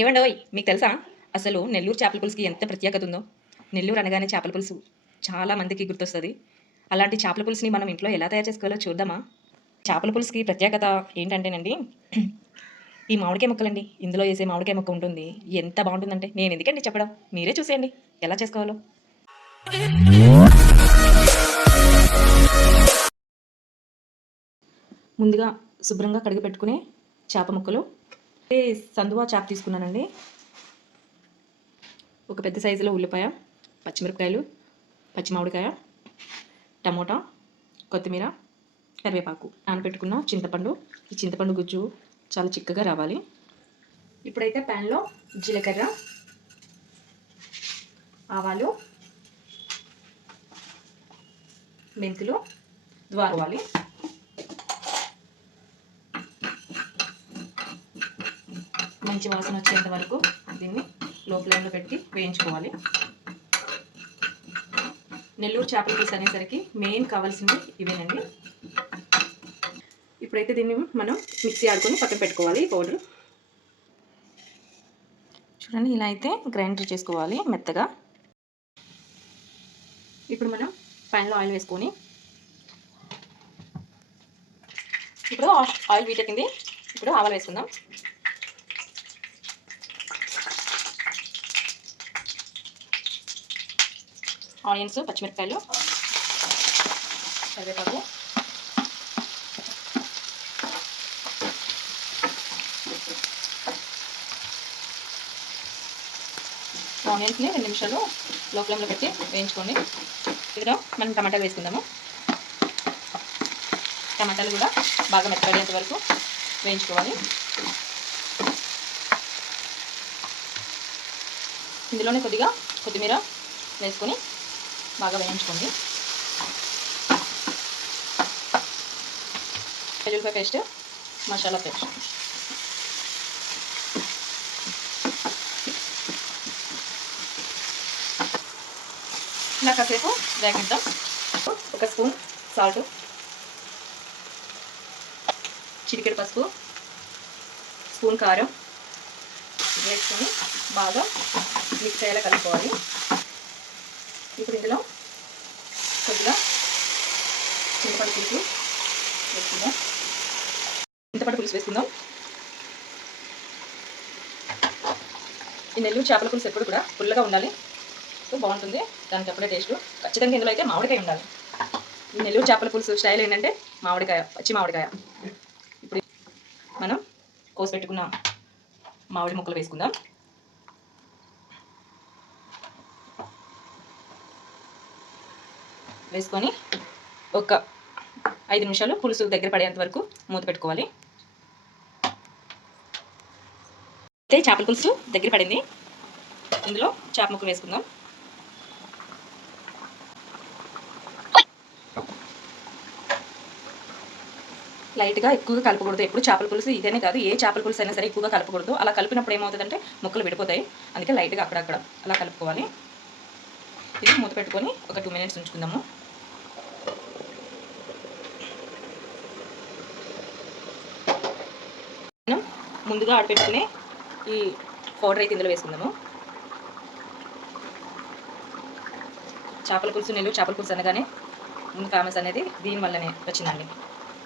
ఏమండి ఓయ్ మీకు తెలుసా? అసలు నెల్లూరు చేపల పులుసుకి ఎంత ప్రత్యేకత ఉందో? నెల్లూరు అనగానే చేపల పులుసు చాలా మందికి గుర్తొస్తుంది. అలాంటి చేపల పులుసుని మనం ఇంట్లో ఎలా తయారు చేసుకోవాలో చూద్దామా? చేపల పులుసుకి ప్రత్యేకత ఏంటంటేనండి ఈ మామిడికాయ ముక్కలండి. ఇందులో వేసే మామిడికాయ ముక్క ఉంటుంది. ఎంత బాగుంటుందంటే నేను ఎందుకండి చెప్పడం? మీరే చూసేయండి. ఎలా చేసుకోవాలో? ముందుగా శుభ్రంగా కడిగి పెట్టుకునే చేప ముక్కలు సందువా చాప్ తీసుకున్నానండి. ఒక పెద్ద సైజులో ఉల్లిపాయ పచ్చిమిరపకాయలు పచ్చి మామిడికాయ టమోటా కొత్తిమీర కరివేపాకు నానబెట్టుకున్న చింతపండు. ఈ చింతపండు గుజ్జు చాలా చిక్కగా రావాలి. ఇప్పుడైతే ప్యాన్లో జీలకర్ర ఆవాలు మెంతులు ద్వారవాలి మంచి వాసన వచ్చేంత వరకు దీన్ని లో ఫ్లేమ్లో పెట్టి వేయించుకోవాలి. నెల్లూరు చేపల పులుసు అనేసరికి మెయిన్ కావాల్సింది ఇవేనండి. ఇప్పుడైతే దీన్ని మనం మిక్సీ ఆడుకొని పక్కన పెట్టుకోవాలి ఈ పౌడర్. చూడండి ఇలా అయితే గ్రైండర్ చేసుకోవాలి మెత్తగా. ఇప్పుడు మనం ప్యాన్లో ఆయిల్ వేసుకొని ఇప్పుడు ఆయిల్ వీటెక్కింది ఇప్పుడు ఆవాలు వేసుకుందాం. ఆనియన్స్ పచ్చిమిరపకాయలు కరివేపాకు. ఆనియన్స్ని రెండు నిమిషాలు లో ఫ్లేమ్లో పెట్టి వేయించుకోండి. ఇందులో మనం టమాటాలు వేసుకుందాము. టమాటాలు కూడా బాగా మెత్తపడేంత వరకు వేయించుకోవాలి. ఇందులోనే కొద్దిగా కొత్తిమీర వేసుకొని బాగా వేయించుకోండి. వెల్లుల్లిపాయ పేస్ట్ మసాలా పేస్ట్. ఇలా కాసేపు వేగిద్దాం. ఒక స్పూన్ సాల్ట్. చిటికెడు పసుపు. స్పూన్ కారం. వేసుకొని బాగా మిక్స్ అయ్యేలా కలుపుకోవాలి. ఇప్పుడు ఇందులో కొద్దిగా చింతపండు పులుసు వేసుకుందాం. చింతపండు పులుసు వేసుకుందాం. ఈ నెల్లూరు చేపల పులుసు ఎప్పుడు కూడా పుల్లగా ఉండాలి. సో బాగుంటుంది. దానికి అప్పుడే టేస్ట్. ఖచ్చితంగా ఇందులో అయితే మామిడికాయ ఉండాలి. ఈ నెల్లూరు చేపల పులుసు స్టైల్ ఏంటంటే మామిడికాయ పచ్చి మామిడికాయ. ఇప్పుడు మనం కోసి పెట్టుకున్న మామిడి ముక్కలు వేసుకుందాం. వేసుకొని ఒక ఐదు నిమిషాలు పులుసు దగ్గర పడేంత వరకు మూత పెట్టుకోవాలి. అయితే చేపల పులుసు దగ్గర పడింది. ఇందులో చేప ముక్క వేసుకుందాం. లైట్గా ఎక్కువగా కలపకూడదు. ఎప్పుడు చేపల పులుసు ఇదేనే కాదు. ఏ చేపల పులుసు అయినా సరే ఎక్కువగా కలపకూడదు. అలా కలిపినప్పుడు ఏమవుతుందంటే ముక్కలు విడిపోతాయి. అందుకే లైట్గా అక్కడక్కడ అలా కలుపుకోవాలి. ఇది మూత పెట్టుకొని ఒక టూ మినిట్స్ ఉంచుకుందాము మనం ముందుగా ఆడపెట్టుకునే ఈ పౌడర్ అయితే ఇందులో వేసుకుందాము. చేపల పులుసు నెల్లూరు చేపల పులుసు అనగానే ముందు ఫేమస్ అనేది దీని వల్లనే వచ్చిందండి.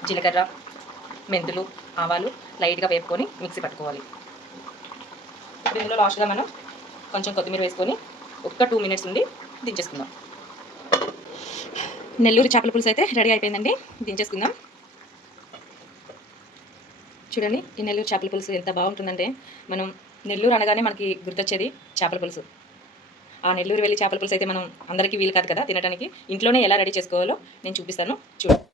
జీలకర్ర మెంతులు ఆవాలు లైట్గా వేపుకొని మిక్సీ పట్టుకోవాలి. ఇప్పుడు ఇందులో లాస్ట్గా మనం కొంచెం కొత్తిమీర వేసుకొని ఒక్క టూ మినిట్స్ ఉండి దించేసుకుందాం. నెల్లూరు చేపల పులుసు అయితే రెడీ అయిపోయిందండి. దించేసుకుందాం. చూడండి ఈ నెల్లూరు చేపల పులుసు ఎంత బాగుంటుందంటే మనం నెల్లూరు అనగానే మనకి గుర్తొచ్చేది చేపల పులుసు. ఆ నెల్లూరు వెళ్ళి చేపల పులుసు అయితే మనం అందరికీ వీలు కాదు కదా తినడానికి ఇంట్లోనే ఎలా రెడీ చేసుకోవాలో నేను చూపిస్తాను. చూడండి.